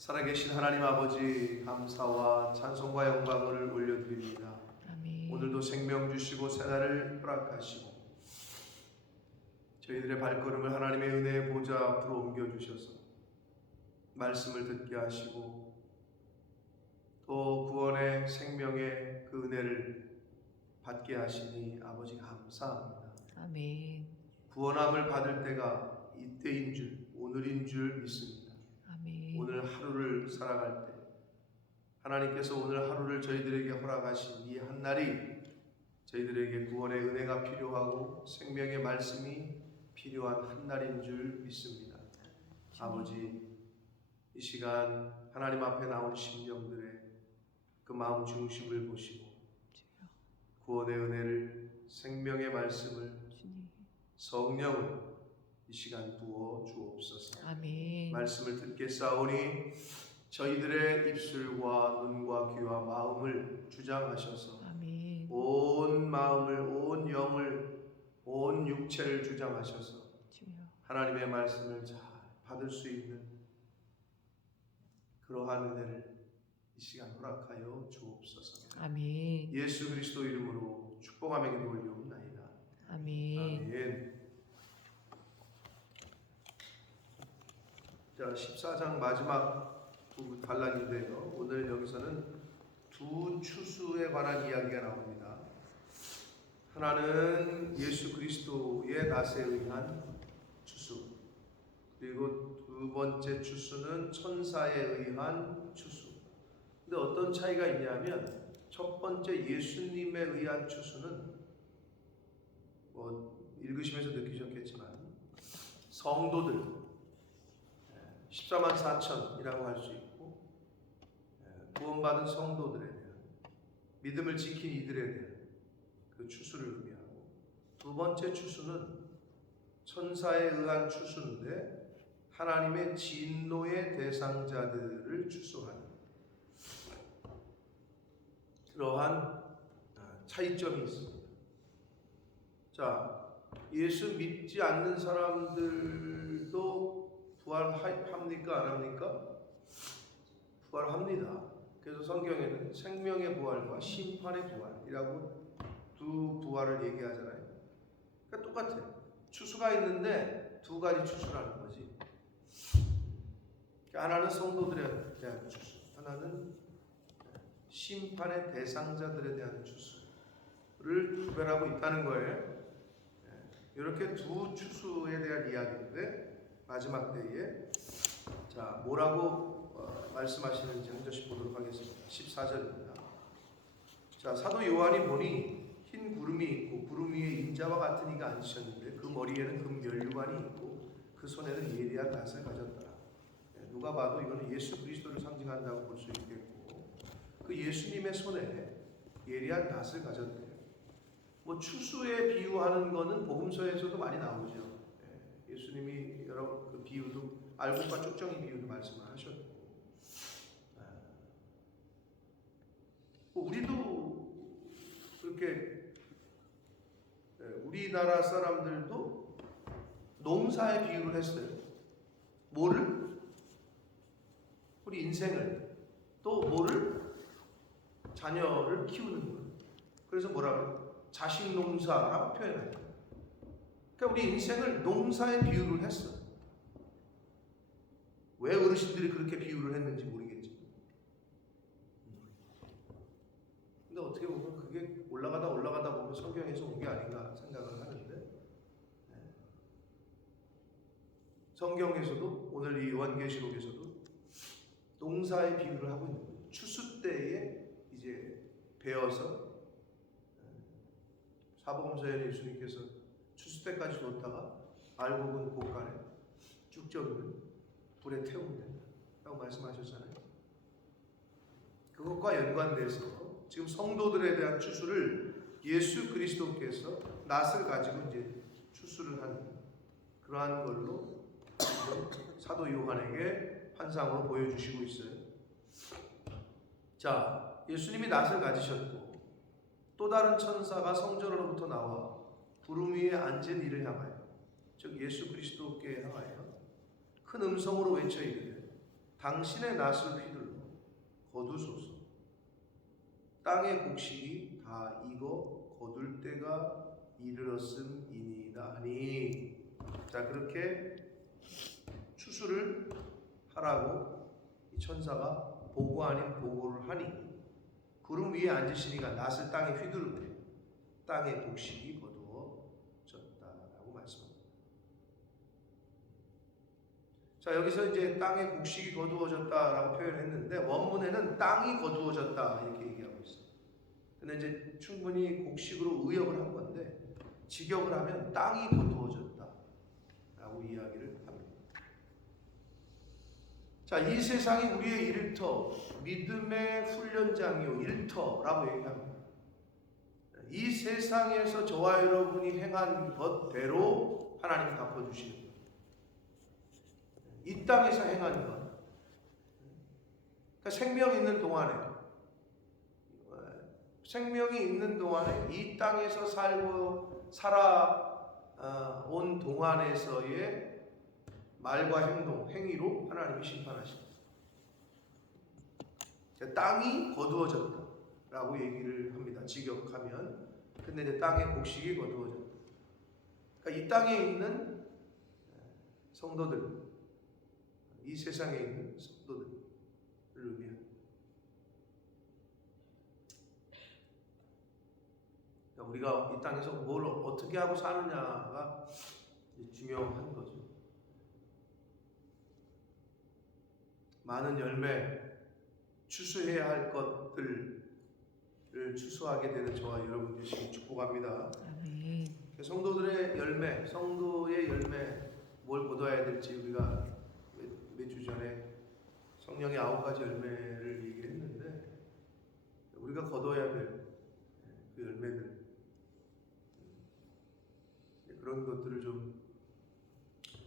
살아계신 하나님 아버지, 감사와 찬송과 영광을 올려드립니다. 아멘. 오늘도 생명 주시고 새날을 허락하시고 저희들의 발걸음을 하나님의 은혜의 보좌 앞으로 옮겨주셔서 말씀을 듣게 하시고 또 구원의 생명의 그 은혜를 받게 하시니 아버지 감사합니다. 아멘. 구원함을 받을 때가 이때인 줄, 오늘인 줄 믿습니다. 아멘. 오늘 하루를 살아갈 때 하나님께서 오늘 하루를 저희들에게 허락하신 이 한날이 저희들에게 구원의 은혜가 필요하고 생명의 말씀이 필요한 한날인 줄 믿습니다. 아버지, 이 시간 하나님 앞에 나온 심령들의 그 마음 중심을 보시고 구원의 은혜를, 생명의 말씀을, 성령을 이 시간 부어 주옵소서. 아멘. 말씀을 듣겠사오니 저희들의 입술과 눈과 귀와 마음을 주장하셔서 아멘. 온 마음을, 온 영을, 온 육체를 주장하셔서 주여. 하나님의 말씀을 잘 받을 수 있는 그러한 은혜를 이 시간 허락하여 주옵소서. 아멘. 예수 그리스도 이름으로 축복하며 기도 올리옵나이다. 아멘. 아멘. 자, 14장 마지막 두 단락인데요. 오늘 여기서는 두 추수에 관한 이야기가 나옵니다. 하나는 예수 그리스도의 낫에 의한 추수, 그리고 두 번째 추수는 천사에 의한 추수. 근데 어떤 차이가 있냐면 첫 번째 예수님에 의한 추수는 읽으시면서 느끼셨겠지만 성도들 14만 4천이라고 할 수 있고 구원받은 성도들에 대한 믿음을 지킨 이들에 대한 그 추수를 의미하고, 두 번째 추수는 천사에 의한 추수인데 하나님의 진노의 대상자들을 추수하는 그러한 차이점이 있습니다. 자, 예수 믿지 않는 사람들도 부활합니까? 안 합니까? 부활합니다. 그래서 성경에는 생명의 부활과 심판의 부활이라고 두 부활을 얘기하잖아요. 그러니까 똑같아요. 추수가 있는데 두 가지 추수라는 거지. 하나는 성도들에 대한 추수, 하나는 심판의 대상자들에 대한 추수를 구별하고 있다는 거예요. 이렇게 두 추수에 대한 이야기인데 마지막 때에 자 뭐라고 말씀하시는지 한 절씩 보도록 하겠습니다. 14절입니다. 자, 사도 요한이 보니 흰 구름이 있고 구름 위에 인자와 같은 이가 앉으셨는데 그 머리에는 금 면류관이 있고 그 손에는 예리한 낫을 가졌더라. 누가 봐도 이거는 예수 그리스도를 상징한다고 볼 수 있겠고, 그 예수님의 손에 예리한 낫을 가졌대요. 뭐 추수에 비유하는 거는 복음서에서도 많이 나오죠. 예수님이 여러 그 비유도 알곡과 쪽정이 비유도 말씀을 하셨고, 우리도 그렇게 우리나라 사람들도 농사에 비유를 했어요. 뭐를? 우리 인생을, 또 뭐를? 자녀를 키우는 거예요. 그래서 뭐라고? 자식 농사라고 표현해요. 그러니까 우리 인생을 농사에 비유를 했어. 왜 어르신들이 그렇게 비유를 했는지 모르겠지. 근데 어떻게 보면 그게 올라가다 보면 성경에서 온 게 아닌가 생각을 하는데, 성경에서도 오늘 이 요한계시록에서도 농사의 비유를 하고 있는 거예요. 추수 때에 이제 베어서 사복음서에 예수님께서 추수 때까지 뒀다가 알곡은 고간에 쭉정이를 불에 태우면 된다고 말씀하셨잖아요. 그것과 연관돼서 지금 성도들에 대한 추수를 예수 그리스도께서 낫을 가지고 이제 추수를 하는 그러한 걸로 사도 요한에게 환상으로 보여주시고 있어요. 자, 예수님이 낫을 가지셨고 또 다른 천사가 성전으로부터 나와 구름 위에 앉은 이를 향하여, 즉 예수 그리스도께 향하여 큰 음성으로 외쳐 이르되 당신의 낫을 휘둘러 거두소서. 땅의 곡식이 다 익어 거둘 때가 이르렀음이니이다 하니. 자, 그렇게 추수를 하라고 이 천사가 보고 아닌 보고를 하니 구름 위에 앉으시니가 낫을 땅에 휘두르되 땅의 곡식이 거두어졌다라고 말씀합니다. 자, 여기서 이제 땅의 곡식이 거두어졌다라고 표현했는데 원문에는 땅이 거두어졌다 이렇게 얘기하고 있어요. 근데 이제 충분히 곡식으로 의역을 한 건데 직역을 하면 땅이 거두어졌다라고 이야기를 합니다. 자, 이 세상이 우리의 일터, 믿음의 훈련장이요 일터라고 얘기합니다. 이 세상에서 저와 여러분이 행한 것대로 하나님이 갚아주시는 거예요. 이 땅에서 행한 것. 그러니까 생명이 있는 동안에 이 땅에서 살아온 동안에서의 말과 행동, 행위로 하나님이 심판하십니다. 땅이 거두어졌다라고 얘기를 합니다. 직역하면. 근데 이제 땅의 곡식이 거두어졌다. 그러니까 이 땅에 있는 성도들, 이 세상에 있는 성도들을 의미합니다. 그러니까 우리가 이 땅에서 뭘 어떻게 하고 사느냐가 중요한 거죠. 많은 열매, 추수해야 할 것들을 추수하게 되는 저와 여러분 되시길 축복합니다. 아멘. 성도들의 열매, 성도의 열매 뭘 거둬야 될지 우리가 몇 주 전에 성령의 9가지 열매를 얘기를 했는데 우리가 거둬야 될 그 열매들, 그런 것들을 좀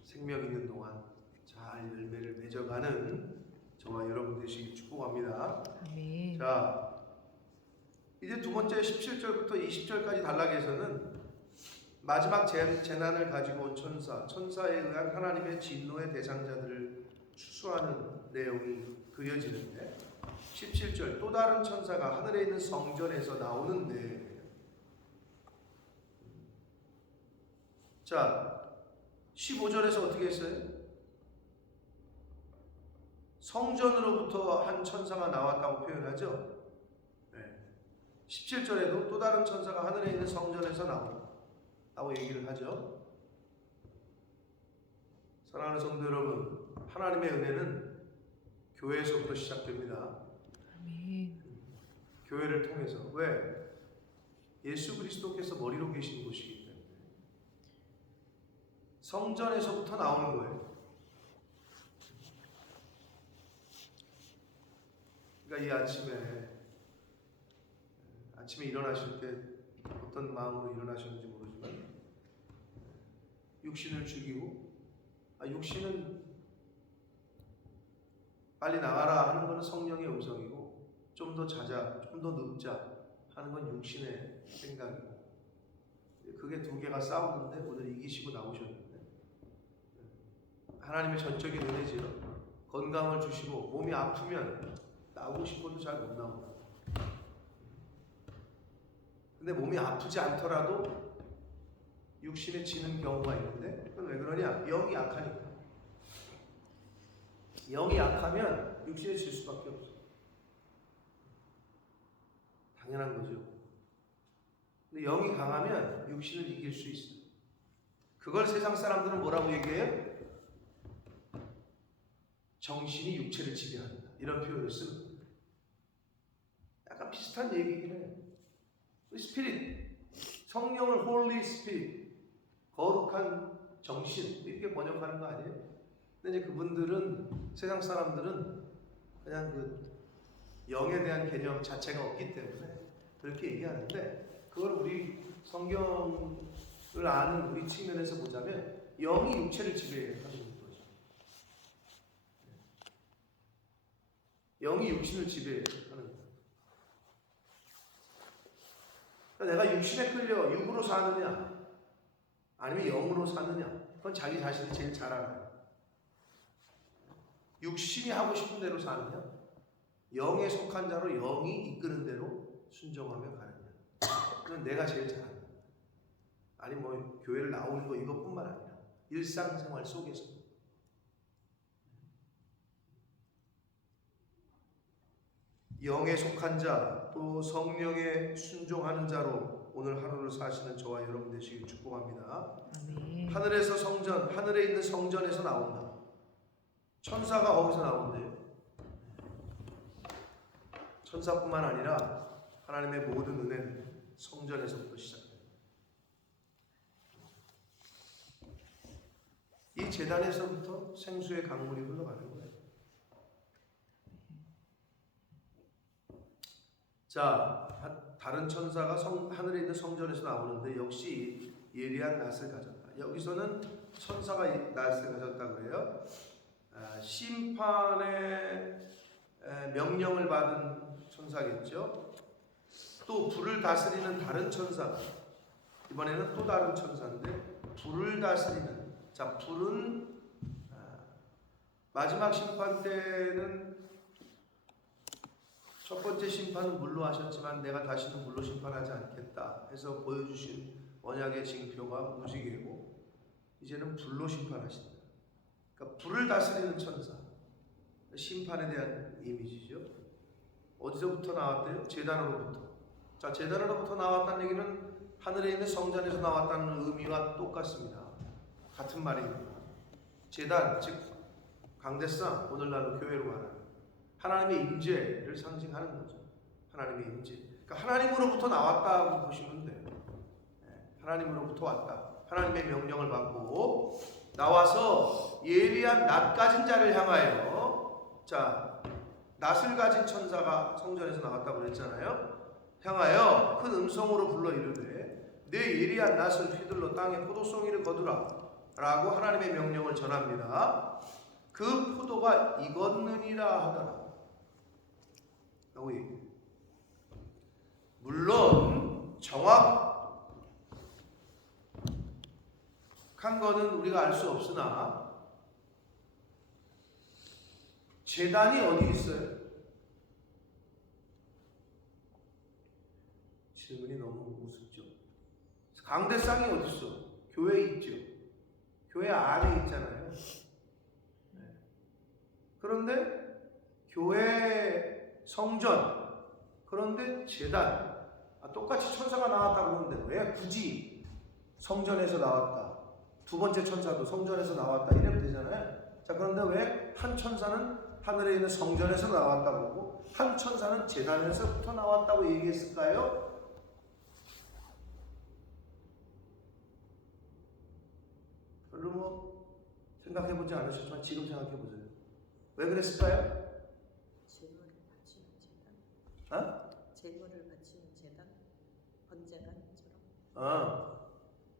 생명 있는 동안 잘 열매를 맺어가는 저와 여러분 되시길 축복합니다. 아멘. 자, 이제 두 번째 17절부터 20절까지 단락에서는 마지막 재난을 가지고 온 천사에 의한 하나님의 진노의 대상자들을 추수하는 내용이 그려지는데 17절 또 다른 천사가 하늘에 있는 성전에서 나오는 내용이에요. 자, 15절에서 어떻게 했어요? 성전으로부터 한 천사가 나왔다고 표현하죠. 17절에도 또 다른 천사가 하늘에 있는 성전에서 나온다고 얘기를 하죠. 사랑하는 성도 여러분, 하나님의 은혜는 교회에서부터 시작됩니다. 아멘. 교회를 통해서. 왜? 예수 그리스도께서 머리로 계신 곳이기 때문에 성전에서부터 나오는 거예요. 그러니까 이 아침에 일어나실 때 어떤 마음으로 일어나셨는지 모르지만 육신을 죽이고 육신은 빨리 나가라 하는 것은 성령의 음성이고 좀 더 자자, 좀 더 눕자 하는 건 육신의 생각이고 그게 두 개가 싸우는데 오늘 이기시고 나오셨는데 하나님의 전적인 은혜지요. 건강을 주시고 몸이 아프면 나오고 싶어도 잘 못 나온다. 근데 몸이 아프지 않더라도 육신에 지는 경우가 있는데 그건 왜 그러냐? 영이 약하니까. 영이 약하면 육신에 질 수밖에 없어. 당연한 거죠. 근데 영이 강하면 육신을 이길 수 있어요. 그걸 세상 사람들은 뭐라고 얘기해요? 정신이 육체를 지배한다. 이런 표현을 쓰는 거예요. 약간 비슷한 얘기긴 해요. 스피릿, 성령을 홀리 스피릿, 거룩한 정신 이렇게 번역하는 거 아니에요? 근데 이제 그분들은 세상 사람들은 그냥 그 영에 대한 개념 자체가 없기 때문에 그렇게 얘기하는데 그걸 우리 성경을 아는 우리 측면에서 보자면 영이 육체를 지배하는 거죠. 영이 육신을 지배하는 거예요. 그러니까 내가 육신에 끌려 육으로 사느냐 아니면 영으로 사느냐 그건 자기 자신이 제일 잘 알아요. 육신이 하고 싶은 대로 사느냐? 영에 속한 자로 영이 이끄는 대로 순종하며 가느냐? 그건 내가 제일 잘한다. 아니 뭐 교회를 나오는 거 이것뿐만 아니라 일상생활 속에서 영에 속한 자, 또 성령에 순종하는 자로 오늘 하루를 사시는 저와 여러분 되시길 축복합니다. 아멘. 하늘에서 성전, 하늘에 있는 성전에서 나온다. 천사가 거기서 나온대요. 천사뿐만 아니라 하나님의 모든 은혜는 성전에서부터 시작돼요. 이 제단에서부터 생수의 강물이 흘러가는 거예요. 자, 다른 천사가 하늘에 있는 성전에서 나오는데 역시 예리한 낫을 가졌다. 여기서는 천사가 낫을 가졌다고 그래요. 심판의 명령을 받은 천사겠죠. 또 불을 다스리는 다른 천사가, 이번에는 또 다른 천사인데 불을 다스리는, 자, 불은 마지막 심판 때는 첫 번째 심판은 물로 하셨지만 내가 다시는 물로 심판하지 않겠다 해서 보여주신 언약의 징표가 무지개고, 이제는 불로 심판하신다. 그러니까 불을 다스리는 천사, 심판에 대한 이미지죠. 어디서부터 나왔대요? 제단으로부터. 자, 제단으로부터 나왔다는 얘기는 하늘에 있는 성전에서 나왔다는 의미와 똑같습니다. 같은 말입니다. 제단, 즉 강대상, 오늘날로 교회로 말하는 하나님의 임재를 상징하는 거죠. 하나님의 임재. 그러니까 하나님으로부터 나왔다고 보시면 돼요. 하나님으로부터 왔다. 하나님의 명령을 받고 나와서 예리한 낫 가진 자를 향하여, 자, 낫을 가진 천사가 성전에서 나왔다고 그랬잖아요. 향하여 큰 음성으로 불러 이르되 내 예리한 낫을 휘둘러 땅에 포도송이를 거두라 라고 하나님의 명령을 전합니다. 그 포도가 익었느니라 하더라 라고 얘기해요. 물론 정확한 거는 우리가 알 수 없으나 제단이 어디 있어요? 질문이 너무 우습죠. 강대상이 어디 있어? 교회에 있죠. 교회 안에 있잖아요. 그런데 교회 성전, 그런데 제단, 똑같이 천사가 나왔다고 그러는데 왜 굳이 성전에서 나왔다, 두 번째 천사도 성전에서 나왔다 이러면 되잖아요. 자, 그런데 왜 한 천사는 하늘에 있는 성전에서 나왔다고 하고 한 천사는 제단에서부터 나왔다고 얘기했을까요? 별로 뭐 생각해보지 않으셨지만 지금 생각해보세요. 왜 그랬을까요? 제물을 바치는 제단. 제물을 바치는 제단. 번제단처럼.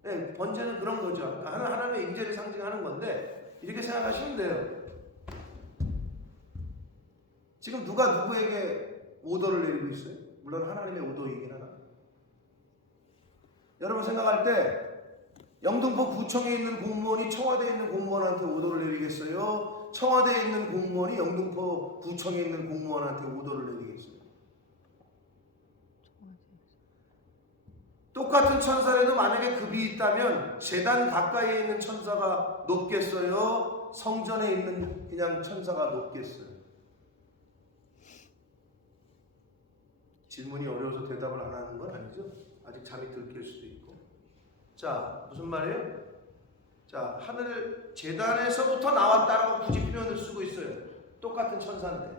네, 번제는 그런 거죠. 하나님의 임재를 상징하는 건데 이렇게 생각하시면 돼요. 지금 누가 누구에게 오더를 내리고 있어요? 물론 하나님의 오더이긴 하나. 여러분 생각할 때 영등포 구청에 있는 공무원이 청와대에 있는 공무원한테 오더를 내리겠어요? 청와대에 있는 공무원이 영등포 구청에 있는 공무원한테 오더를 내리겠어요? 똑같은 천사라도 만약에 급이 있다면 제단 가까이에 있는 천사가 높겠어요? 성전에 있는 그냥 천사가 높겠어요? 질문이 어려워서 대답을 안 하는 건 아니죠? 아직 잠이 들길 수도 있고. 자, 무슨 말이에요? 자, 하늘 제단에서부터 나왔다라고 굳이 표현을 쓰고 있어요. 똑같은 천사인데.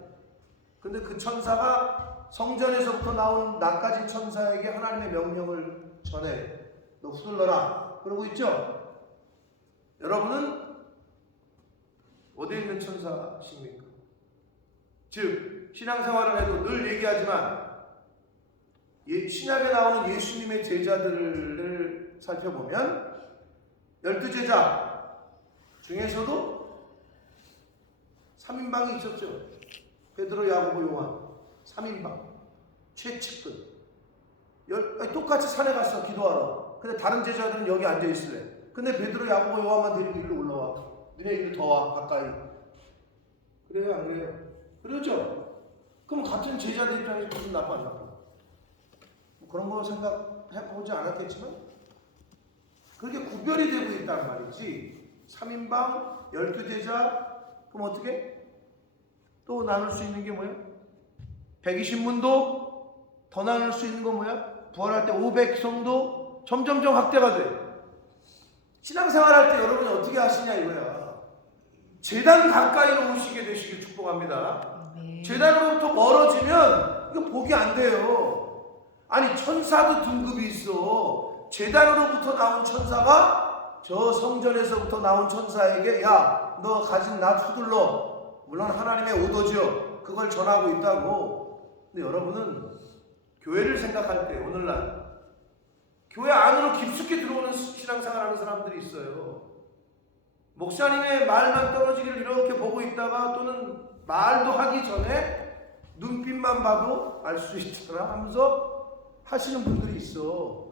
근데 그 천사가 성전에서부터 나온 나까지 천사에게 하나님의 명령을 전해. 너 휘둘러라. 그러고 있죠? 여러분은 어디에 있는 천사십니까? 즉, 신앙생활을 해도 늘 얘기하지만 신약에 나오는 예수님의 제자들을 살펴보면 12제자 중에서도 3인방이 있었죠. 베드로, 야고보, 요한 3인방 최측근. 똑같이 산에 갔어 기도하러. 근데 다른 제자들은 여기 앉아있으래. 근데 베드로, 야고보, 요한만 데리고 일로 올라와. 너네 일로 더 와 가까이. 그래요, 안 그래요? 그러죠? 그럼 같은 제자들 입장에서 무슨 나빠 안 나빠? 뭐 그런 거 생각해보지 않았겠지만 그게 구별이 되고 있단 말이지. 3인방, 12대자, 그럼 어떻게? 또 나눌 수 있는 게 뭐야? 120문도 더 나눌 수 있는 건 뭐야? 부활할 때 500성도 점점점 확대가 돼. 신앙생활 할 때 여러분이 어떻게 하시냐 이거야. 제단 가까이로 오시게 되시길 축복합니다. 아멘. 제단으로부터 멀어지면 이거 복이 안 돼요. 아니 천사도 등급이 있어. 제단으로부터 나온 천사가 저 성전에서부터 나온 천사에게 야 너 가진 나 휘둘러. 물론 하나님의 오더죠. 그걸 전하고 있다고. 근데 여러분은 교회를 생각할 때 오늘날 교회 안으로 깊숙이 들어오는 신앙생활하는 사람들이 있어요. 목사님의 말만 떨어지기를 이렇게 보고 있다가 또는 말도 하기 전에 눈빛만 봐도 알 수 있잖아 하면서 하시는 분들이 있어.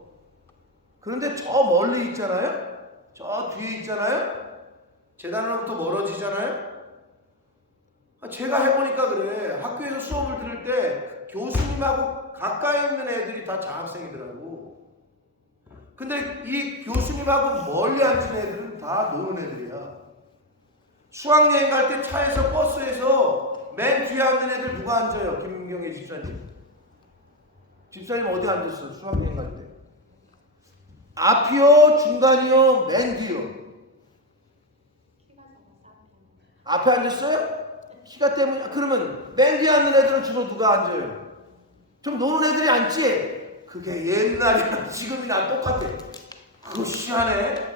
그런데 저 멀리 있잖아요. 저 뒤에 있잖아요. 재단으로부터 멀어지잖아요. 제가 해보니까 그래. 학교에서 수업을 들을 때 교수님하고 가까이 있는 애들이 다 장학생이더라고. 근데 이 교수님하고 멀리 앉은 애들은 다 노는 애들이야. 수학여행 갈 때 차에서 버스에서 맨 뒤에 앉는 애들 누가 앉아요? 김경애 집사님. 집사님 어디 앉았어? 수학여행 갈 때. 앞이요? 중간이요? 맨 뒤요? 앞에 앉았어요? 키가 때문에. 그러면 맨 뒤에 앉는 애들은 주로 누가 앉아요? 좀 노는 애들이 앉지? 그게 옛날이나 지금이나 똑같아. 그거 희한해.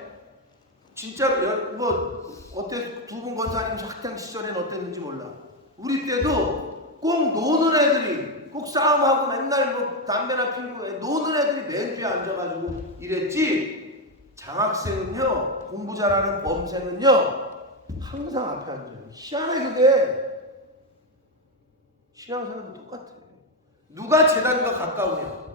진짜로 뭐 어때? 두 분 권사님 학창 시절에는 어땠는지 몰라. 우리 때도 꼭 노는 애들이 꼭 싸움하고 맨날 뭐 담배나 피우고 노는 애들이 맨 뒤에 앉아가지고 이랬지. 장학생은요, 공부 잘하는 범생은요 항상 앞에 앉아요. 희한해 그게. 신앙생활도 똑같아. 누가 재단과 가까우냐.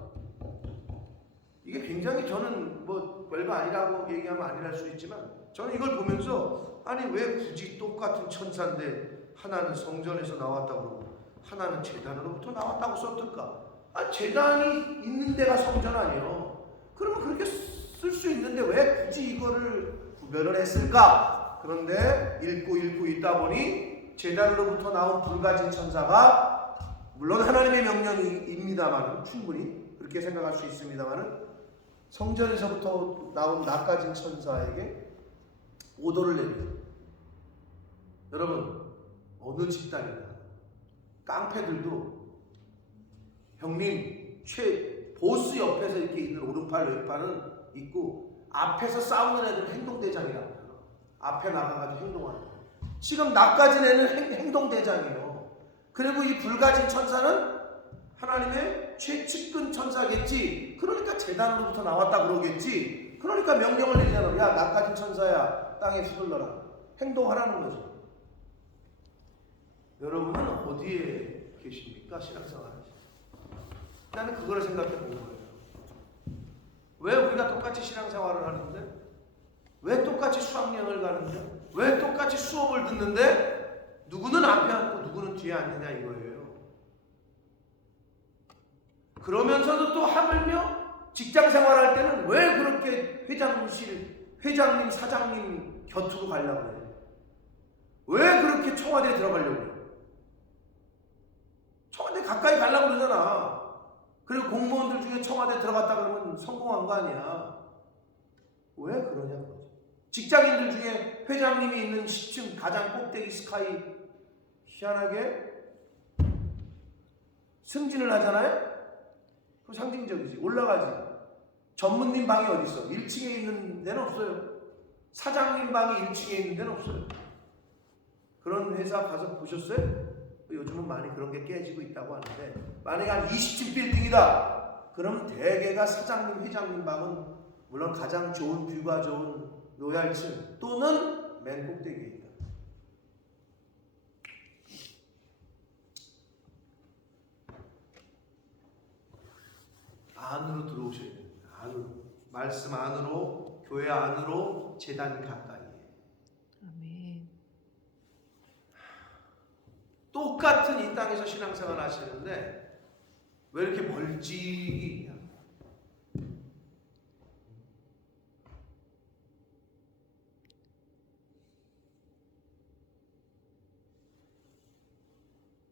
이게 굉장히 저는 뭐 별거 아니라고 얘기하면 아니랄 수 있지만 저는 이걸 보면서 아니 왜 굳이 똑같은 천사인데 하나는 성전에서 나왔다고 그러고 하나는 제단으로부터 나왔다고 썼을까? 아, 제단이 있는 데가 성전 아니에요. 그러면 그렇게 쓸 수 있는데 왜 굳이 이거를 구별을 했을까? 그런데 읽고 있다 보니 제단으로부터 나온 불가진 천사가 물론 하나님의 명령입니다만 충분히 그렇게 생각할 수 있습니다만 성전에서부터 나온 낯가진 천사에게 오도를 내려요. 여러분 어느 집단이나 깡패들도 형님 보스 옆에서 이렇게 있는 오른팔 왼팔은 있고 앞에서 싸우는 애들은 행동대장이라고 해요. 앞에 나가가지고 행동하는 거예요. 지금 낯가진 애는 행동대장이에요. 그리고 이 불가진 천사는 하나님의 최측근 천사겠지. 그러니까 제단으로부터 나왔다 그러겠지. 그러니까 명령을 내리잖아. 야 낯가진 천사야 땅에 휘둘러라. 행동하라는 거죠. 여러분은 어디에 계십니까? 신앙생활 하시죠. 나는 그거를 생각해 본 거예요. 왜 우리가 똑같이 신앙생활을 하는데? 왜 똑같이 수학여행을 가는데? 왜 똑같이 수업을 듣는데? 누구는 앞에 앉고 누구는 뒤에 앉느냐 이거예요. 그러면서도 또 하물며 직장생활할 때는 왜 그렇게 회장님, 사장님 곁으로 가려고 그래? 왜 그렇게 청와대에 들어가려고 그래? 청와대 가까이 가려고 그러잖아. 그리고 공무원들 중에 청와대 들어갔다 그러면 성공한 거 아니야. 왜 그러냐고. 직장인들 중에 회장님이 있는 10층 가장 꼭대기 스카이 희한하게 승진을 하잖아요. 그럼 상징적이지. 올라가지. 전무님 방이 어디 있어? 1층에 있는 데는 없어요. 사장님 방이 1층에 있는 데는 없어요. 그런 회사 가서 보셨어요? 요즘은 많이 그런 게 깨지고 있다고 하는데 만약에 한 20층 빌딩이다. 그러면 대개가 사장님, 회장님 방은 물론 가장 좋은 뷰가 좋은 로얄층 또는 맨 꼭대기에 있다. 안으로 들어오셔야 됩니다. 안으로. 말씀 안으로, 교회 안으로, 제단 가까이. 아멘. 땅에서 신앙생활 하시는데 왜 이렇게 멀찍이 있냐?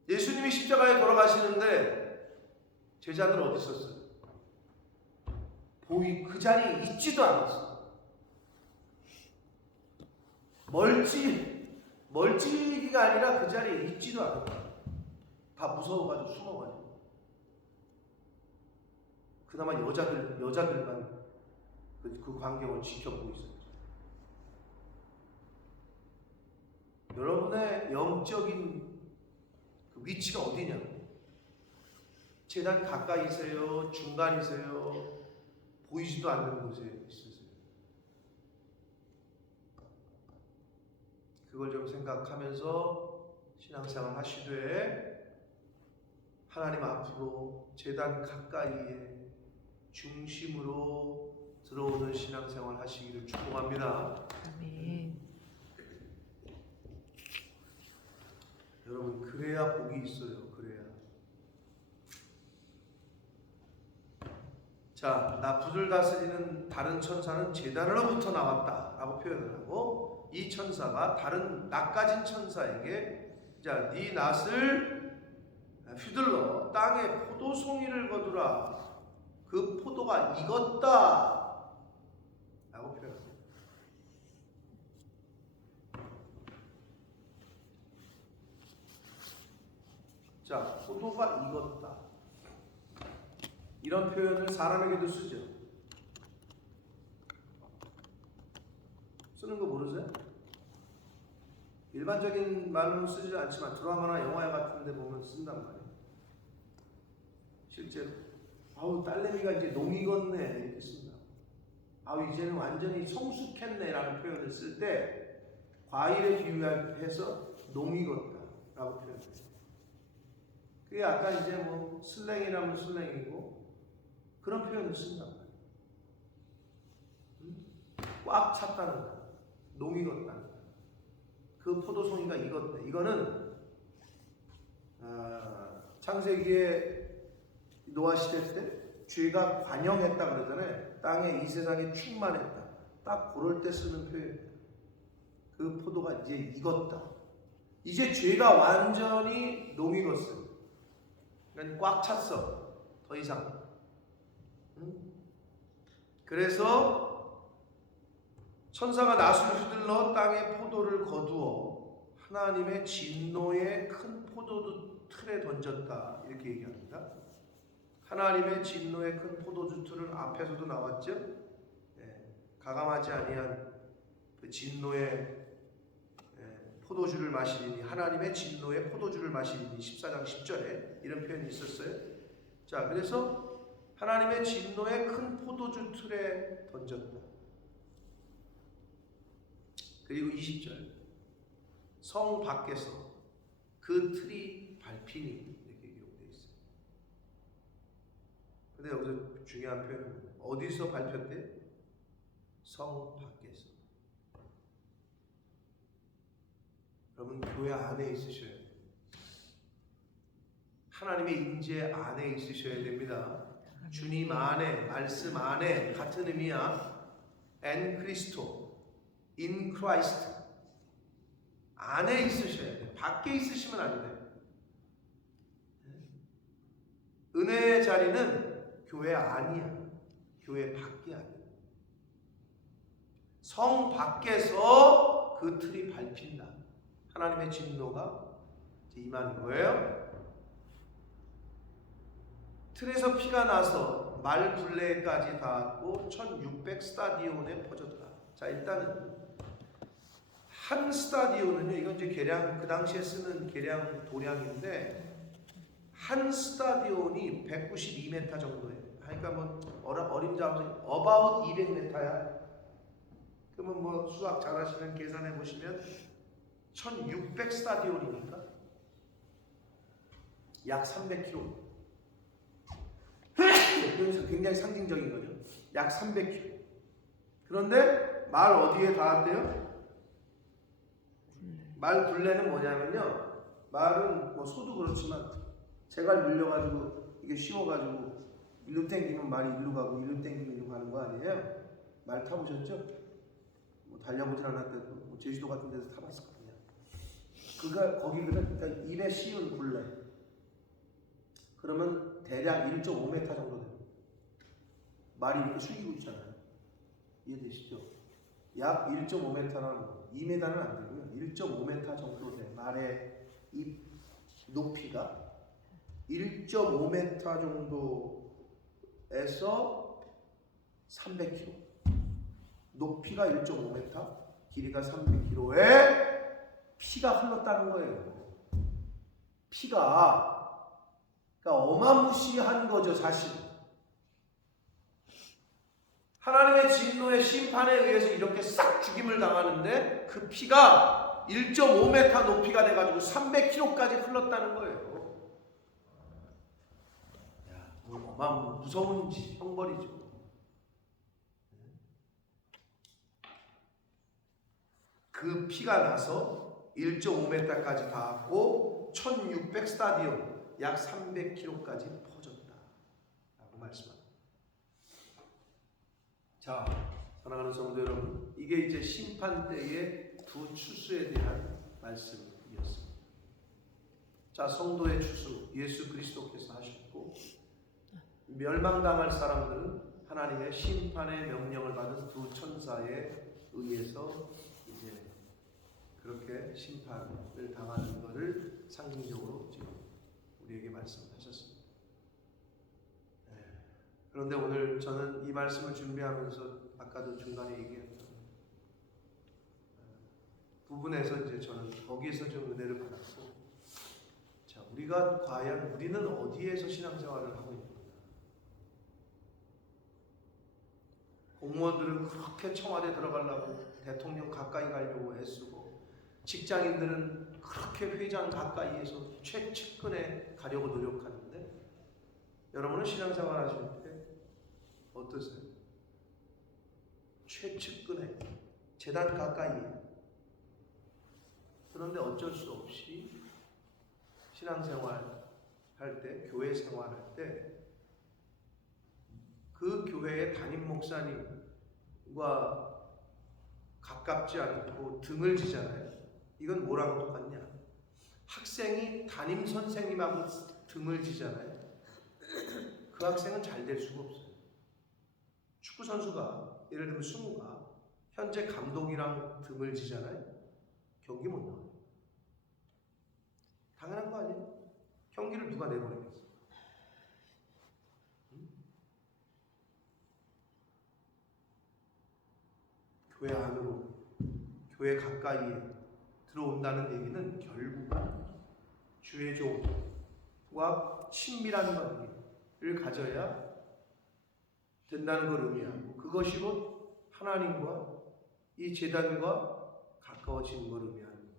예수님이 십자가에 돌아가시는데 제자들 어디 있었어요? 그 자리에 있지도 않았어. 멀찍이가 아니라 그 자리에 있지도 않았어. 다 무서워가지고 숨어가지고. 그나마 여자들만 그 광경을 지켜보고 있었죠. 여러분의 영적인 그 위치가 어디냐? 제단 가까이세요? 중간이세요? 보이지도 않는 곳에 있으세요? 그걸 좀 생각하면서 신앙생활 하시되 하나님 앞으로 제단 가까이에 중심으로 들어오는 신앙생활 하시기를 축복합니다. 아멘. 여러분 그래야 복이 있어요. 그래야. 자, 나 불을 다스리는 다른 천사는 제단으로부터 나왔다 라고 표현을 하고, 이 천사가 다른 낯가진 천사에게 자, 네 낫을 휘둘러 땅에 포도송이를 거두라. 그 포도가 익었다 라고 표현합니다. 자, 포도가 익었다. 이런 표현을 사람에게도 쓰죠. 쓰는 거 모르세요? 일반적인 말로 쓰지 않지만 드라마나 영화 같은 데 보면 쓴단 말이에요. 실제로 아우 딸내미가 이제 농 익었네 이렇게 씁니다. 아우 이제는 완전히 성숙했네 라는 표현을 쓸 때 과일에 비유해서 농 익었다 라고 표현해요. 그게 아까 이제 뭐 슬랭이라면 슬랭이고 그런 표현을 쓴단 말이에요. 꽉 찼다는 거야. 농 익었다는 거야. 그 포도송이가 익었대. 이거는 창세기에 노아 시대 때 죄가 관영했다 그러잖아요. 땅에 이 세상에 충만했다. 딱 그럴 때 쓰는 표현이에요. 그 포도가 이제 익었다. 이제 죄가 완전히 농 익었어요. 그러니까 꽉 찼어. 더 이상. 그래서 천사가 낫을 휘둘러 땅에 포도를 거두어 하나님의 진노의 큰 포도주 틀에 던졌다 이렇게 얘기합니다. 하나님의 진노의 큰 포도주 틀은 앞에서도 나왔죠. 가감하지 아니한 그 진노의 포도주를 마시리니, 하나님의 진노의 포도주를 마시리니 14장 10절에 이런 표현이 있었어요. 자, 그래서 하나님의 진노의 큰 포도주 틀에 던졌다. 그리고 20절 성 밖에서 그 틀이 밟히니 이렇게 기록되어 있어요. 근데 여기서 중요한 표현은 어디서 밟혔대? 성 밖에서. 여러분 교회 안에 있으셔야 돼요. 하나님의 임재 안에 있으셔야 됩니다. 주님 안에, 말씀 안에 같은 의미야. en Christo, in Christ 안에 있으셔야 돼요. 밖에 있으시면 안 돼요. 은혜의 자리는 교회 안이야. 교회 밖이 아니야. 성 밖에서 그 틀이 밟힌다. 하나님의 진노가 임하는 거예요. 틀에서 피가 나서 말 굴레까지 닿았고 1600 스타디온에 퍼졌다. 자, 일단은 한 스타디온은요, 이건 이제 계량, 그 당시에 쓰는 계량 도량인데 한 스타디온이 192m 정도예요. 그러니까 뭐 어림잡아서 about 200m야. 그러면 뭐 수학 잘하시는 계산해 보시면 1600 스타디온이니까 약 300km. 그래서 굉장히 상징적인 거죠. 약 300km. 그런데 말 어디에 닿았대요? 말 굴레는 뭐냐면요, 말은 뭐 소도 그렇지만 제갈 물려가지고 이게 씌워가지고 일로 땡기면 말이 일로 가고 일로 땡기면 일로 가는 거 아니에요? 말 타보셨죠? 뭐 달려보진 않았대도 뭐 제주도 같은 데서 타봤을 거 아니야. 그가 거기거든. 그러니까 입에 씌운 굴레. 그러면 대략 1.5m 정도 돼요. 말이 이렇게 숙이고 있잖아요. 이해되시죠? 약 1.5m라는 2m는 안 되고요. 1.5m 정도 돼. 말의 입 높이가 1.5m 정도에서 300km. 높이가 1.5m, 길이가 300km에 피가 흘렀다는 거예요. 피가. 그러니까 어마무시한 거죠, 사실. 하나님의 진노의 심판에 의해서 이렇게 싹 죽임을 당하는데 그 피가 1.5m 높이가 돼가지고 300km까지 흘렀다는 거예요. 야, 무서운 형벌이죠. 그 피가 나서 1.5m까지 닿았고 1600 스타디움 약 300km까지 퍼졌다라고 말씀합니다. 자, 사랑하는 성도 여러분, 이게 이제 심판 때의 두 추수에 대한 말씀이었습니다. 자, 성도의 추수 예수 그리스도께서 하셨고 멸망당할 사람들은 하나님의 심판의 명령을 받은 두 천사에 의해서 이제 그렇게 심판을 당하는 것을 상징적으로 지금 우리에게 말씀하셨습니다. 그런데 오늘 저는 이 말씀을 준비하면서 아까도 중간에 얘기했던 부분에서 이제 저는 거기에서 좀 은혜를 받았고, 자, 우리가 과연 우리는 어디에서 신앙생활을 하고 있는가? 공무원들은 그렇게 청와대 들어가려고 대통령 가까이 가려고 애쓰고, 직장인들은 그렇게 회장 가까이에서 최측근에 가려고 노력하는데, 여러분은 신앙생활 하실 때 어떠세요? 최측근에 재단 가까이. 그런데 어쩔 수 없이 신앙생활 할 때, 교회 생활할 때 그 교회의 담임 목사님과 가깝지 않고 등을 지잖아요. 이건 뭐라고 똑같냐? 학생이 담임 선생님하고 등을 지잖아요. 그 학생은 잘 될 수가 없어요. 축구 선수가 예를 들면 승우가 현재 감독이랑 등을 지잖아요. 경기 못 나와요. 당연한 거 아니에요? 경기를 누가 내보내겠어요? 교회 안으로, 교회 가까이에 들어온다는 얘기는 결국은 주의 종과 친밀한 관계를 가져야 된다는 걸 의미하고, 그것이 곧 하나님과 이 제단과 가까워지는 걸 의미하는 거예요.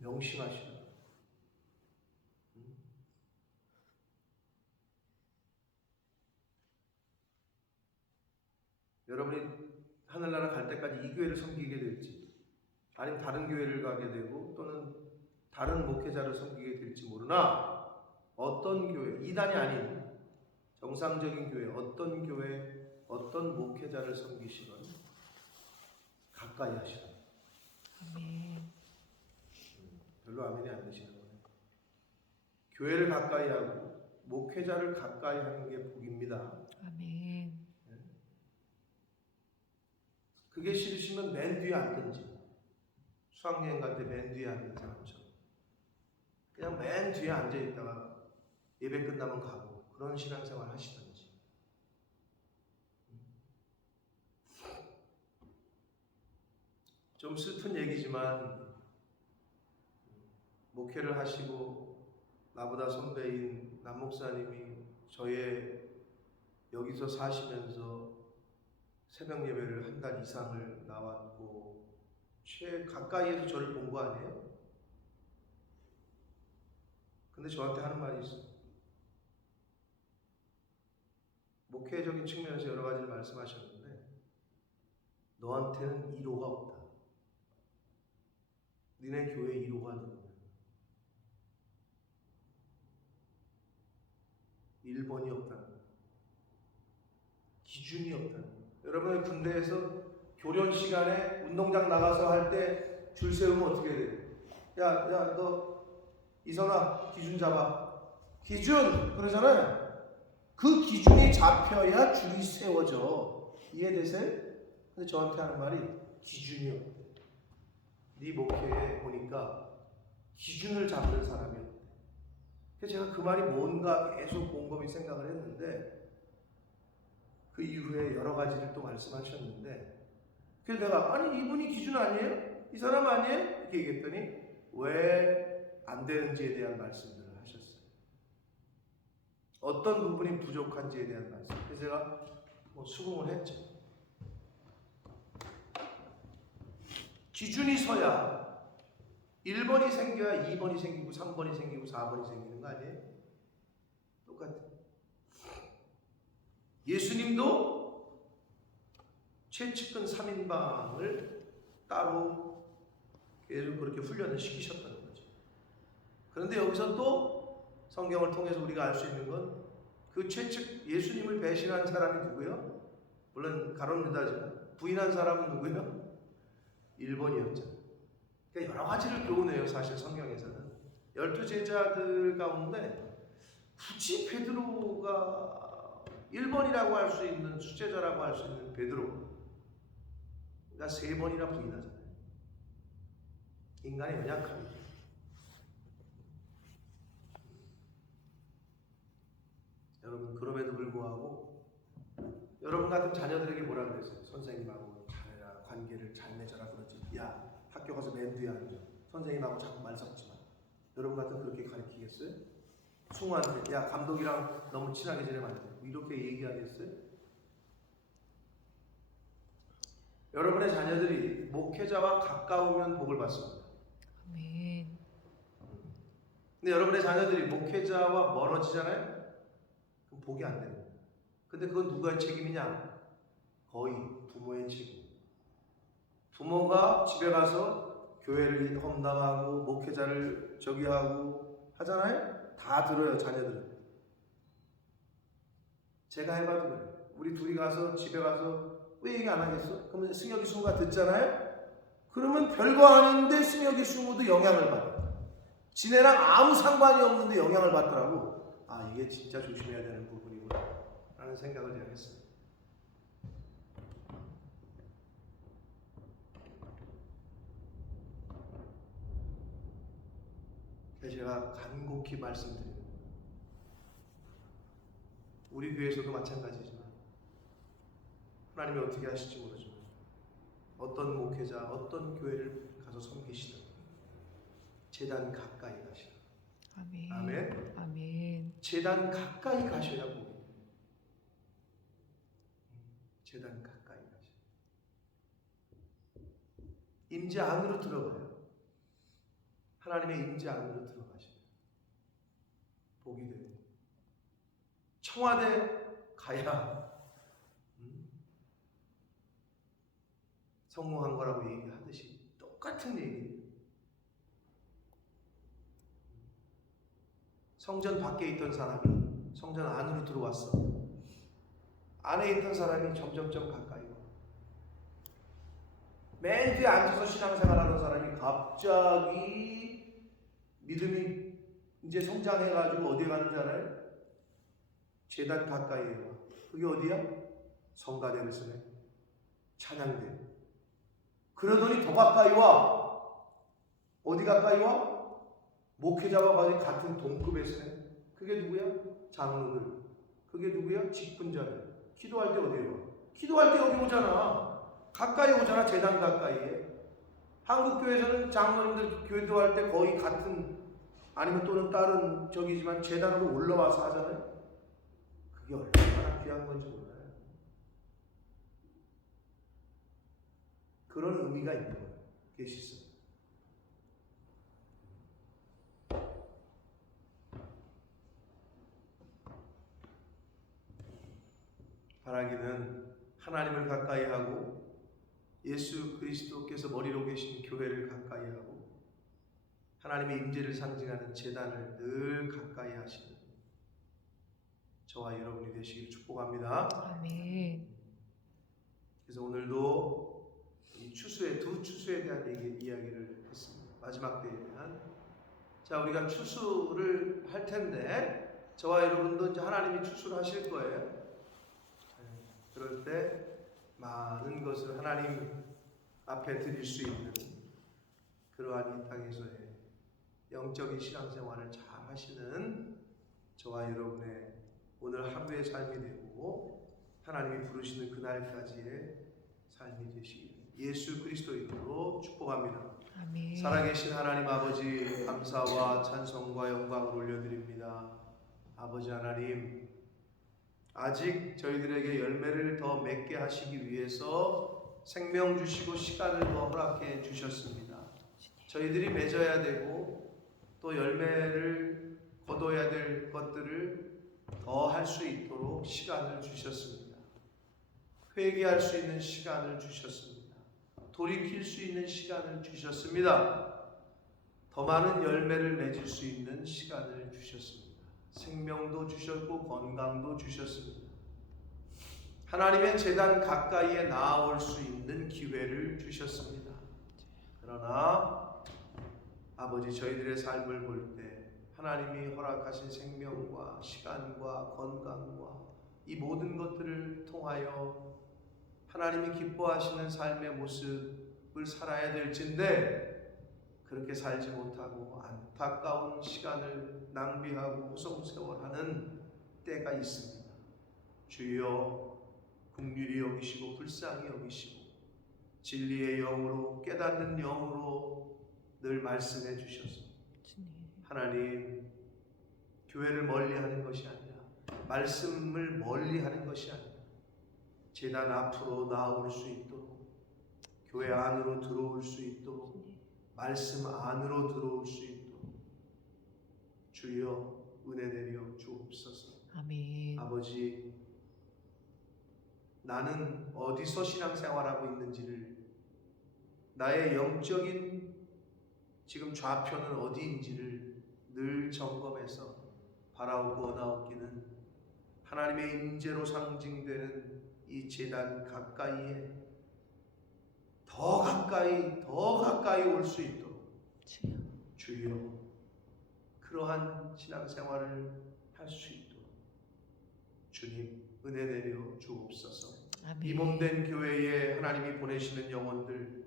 명심하시라. 여러분이 하늘나라 갈 때까지 이 교회를 섬기게 될지, 아니면 다른 교회를 가게 되고 또는 다른 목회자를 섬기게 될지 모르나, 어떤 교회, 이단이 아닌 정상적인 교회, 어떤 교회, 어떤 목회자를 섬기시건 가까이 하시라. 아멘. 별로 아멘이 안 되시는 거예요. 교회를 가까이 하고 목회자를 가까이 하는 게 복입니다. 아멘. 그게 싫으시면 맨 뒤에 앉든지, 수학여행 갈 때 맨 뒤에 앉는 사람처럼 그냥 맨 뒤에 앉아 있다가 예배 끝나면 가고, 그런 신앙생활 하시든지. 좀 슬픈 얘기지만 목회를 하시고 나보다 선배인 남 목사님이 저의 여기서 사시면서 새벽 예배를 한 달 이상을 나왔고 가까이에서 저를 본 거 아니에요? 근데 저한테 하는 말이 있어요. 목회적인 측면에서 여러 가지를 말씀하셨는데, 너한테는 1호가 없다. 니네 교회 1호가 누구냐? 1번이 없다는 거예요. 기준이 없다는 거예요. 여러분의 군대에서 교련 시간에 운동장 나가서 할 때 줄 세우면 어떻게 해야 돼요? 야, 너 이선아 기준 잡아. 기준! 그러잖아요. 그 기준이 잡혀야 줄이 세워져. 이해되세요? 근데 저한테 하는 말이 기준이요. 네 목회에 보니까 기준을 잡는 사람이 없대. 그래서 제가 그 말이 뭔가 계속 곰곰이 생각을 했는데 그 이후에 여러 가지를 또 말씀하셨는데 그래서 내가 아니 이분이 기준 아니에요? 이 사람 아니에요? 이렇게 얘기했더니 왜 안 되는지에 대한 말씀들을 하셨어요. 어떤 부분이 부족한지에 대한 말씀. 그래서 제가 수긍을 했죠. 기준이 서야 1번이 생겨야 2번이 생기고 3번이 생기고 4번이 생기는 거 아니에요? 똑같아요. 예수님도 최측근 3인방을 따로 계속 그렇게 훈련을 시키셨다는 거죠. 그런데 여기서 또 성경을 통해서 우리가 알 수 있는 건 그 최측 예수님을 배신한 사람이 누구예요? 물론 가룟 유다지만 부인한 사람은 누구예요? 1번이었죠. 그러니까 여러 가지를 교훈해요. 사실 성경에서는 12제자들 가운데 굳이 베드로가 1번이라고 할 수 있는 수제자라고 할 수 있는 베드로가 3번이나 부인하잖아요. 인간이 연약합니다. 여러분 그럼에도 불구하고 여러분 같은 자녀들에게 뭐라 그랬어요? 선생님하고 잘해라, 관계를 잘 맺어라 그러지. 야 학교 가서 맨 뒤에 앉아. 선생님하고 자꾸 말 섞지 마. 여러분 같은 그렇게 가르치겠어요? 승우한테 야 감독이랑 너무 친하게 지내면 안 돼. 이렇게 얘기하겠어요? 여러분의 자녀들이 목회자와 가까우면 복을 받습니다. 아멘. 근데 여러분의 자녀들이 목회자와 멀어지잖아요? 그럼 복이 안 됩니다. 근데 그건 누구의 책임이냐? 거의 부모의 책임. 부모가 집에 가서 교회를 험담하고 목회자를 저기 하고 하잖아요? 다 들어요, 자녀들은. 제가 해봐도 그래요. 우리 둘이 가서 집에 가서 왜 얘기 안 하겠어? 그러면 승혁이 승우가 듣잖아요? 그러면 별거 아닌데 승혁이 승우도 영향을 받아. 지네랑 아무 상관이 없는데 영향을 받더라고. 아 이게 진짜 조심해야 되는 부분이구나 라는 생각을 제가 했어요. 그래서 제가 간곡히 말씀드립니다. 우리 교회에서도 마찬가지지만 하나님이 어떻게 하실지 모르지만 어떤 목회자, 어떤 교회를 가서 섬기시든 제단 가까이 가시라. 아멘. 아멘. 아멘. 제단 가까이 가셔야 복이. 제단 가까이 가셔. 임재 안으로 들어가요. 하나님의 임재 안으로 들어가셔요. 복이 돼요. 청와대 가야 성공한 거라고 얘기하듯이 똑같은 얘기예요. 성전 밖에 있던 사람이 성전 안으로 들어왔어. 안에 있던 사람이 점점점 가까이 와. 맨 뒤에 앉아서 신앙생활하는 사람이 갑자기 믿음이 이제 성장해가지고 어디에 가는지 알아요? 제단 가까이에 와. 그게 어디야? 성가대를 쓰네. 찬양대. 그러더니 더 가까이 와. 어디 가까이 와? 목회자와 거의 같은 동급에 서네. 그게 누구야? 장로들. 그게 누구야? 직분자들. 기도할 때 어디에 와? 기도할 때 여기 오잖아. 가까이 오잖아. 제단 가까이에. 한국교회에서는 장로님들 기도할 때 거의 같은 아니면 또는 다른 저기지만 제단으로 올라와서 하잖아요. 그게 얼마나 귀한 건지 몰라요. 그런 의미가 있는 거예요. 계시스. 바라기는 하나님을 가까이 하고 예수 그리스도께서 머리로 계신 교회를 가까이 하고 하나님의 임재를 상징하는 제단을 늘 가까이 하시는 저와 여러분이 되시길 축복합니다. 아멘. 그래서 오늘도 이 추수의 두 추수에 대한 이야기를 했습니다. 마지막 때에 대한. 자, 우리가 추수를 할 텐데 저와 여러분도 이제 하나님이 추수를 하실 거예요. 그럴 때 많은 것을 하나님 앞에 드릴 수 있는 그러한 이 땅에서의 영적인 신앙생활을 잘 하시는 저와 여러분의 오늘 하루의 삶이 되고 하나님이 부르시는 그날까지의 삶이 되시길 예수 그리스도 이름으로 축복합니다. 아멘. 살아계신 하나님 아버지, 감사와 찬송과 영광을 올려드립니다. 아버지 하나님, 아직 저희들에게 열매를 더 맺게 하시기 위해서 생명 주시고 시간을 더 허락해 주셨습니다. 저희들이 맺어야 되고 또 열매를 거둬야 될 것들을 더 할 수 있도록 시간을 주셨습니다. 회개할 수 있는 시간을 주셨습니다. 돌이킬 수 있는 시간을 주셨습니다. 더 많은 열매를 맺을 수 있는 시간을 주셨습니다. 생명도 주셨고 건강도 주셨습니다. 하나님의 제단 가까이에 나아올 수 있는 기회를 주셨습니다. 그러나 아버지, 저희들의 삶을 볼 때 하나님이 허락하신 생명과 시간과 건강과 이 모든 것들을 통하여 하나님이 기뻐하시는 삶의 모습을 살아야 될진데 그렇게 살지 못하고 안타까운 시간을 낭비하고 호송세월하는 때가 있습니다. 주여, 긍휼히 여기시고 불쌍히 여기시고 진리의 영으로 깨닫는 영으로 늘 말씀해 주셨습니다. 하나님, 교회를 멀리하는 것이 아니라 말씀을 멀리하는 것이 아니라 제단 앞으로 나올 수 있도록 교회 안으로 들어올 수 있도록 말씀 안으로 들어올 수 있도록 주여 은혜 내려 주옵소서. 아멘. 아버지, 나는 어디서 신앙생활하고 있는지를, 나의 영적인 지금 좌표는 어디인지를 늘 점검해서 바라보고 나옵기는 하나님의 임재로 상징되는 이 제단 가까이에 더 가까이 올 수 있도록 주여 그러한 신앙생활을 할 수 있도록 주님 은혜 내려 주옵소서. 아멘. 이 몸된 교회에 하나님이 보내시는 영혼들,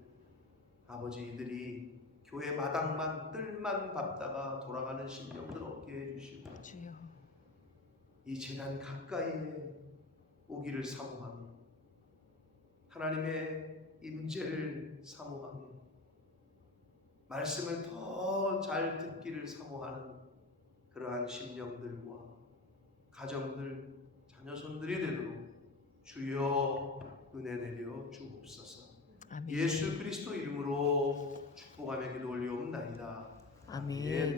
아버지, 이들이 교회 마당만 뜰만 밟다가 돌아가는 심령들 없게 해주시고 주여. 이 제단 가까이에 오기를 사모하며 하나님의 임재를 사모하며 말씀을 더 잘 듣기를 사모하는 그러한 심령들과 가정들, 자녀손들이 되도록 주여 은혜 내려 주옵소서. 아멘. 예수 그리스도 이름으로 축복하며 기도 올리옵나이다. 아멘.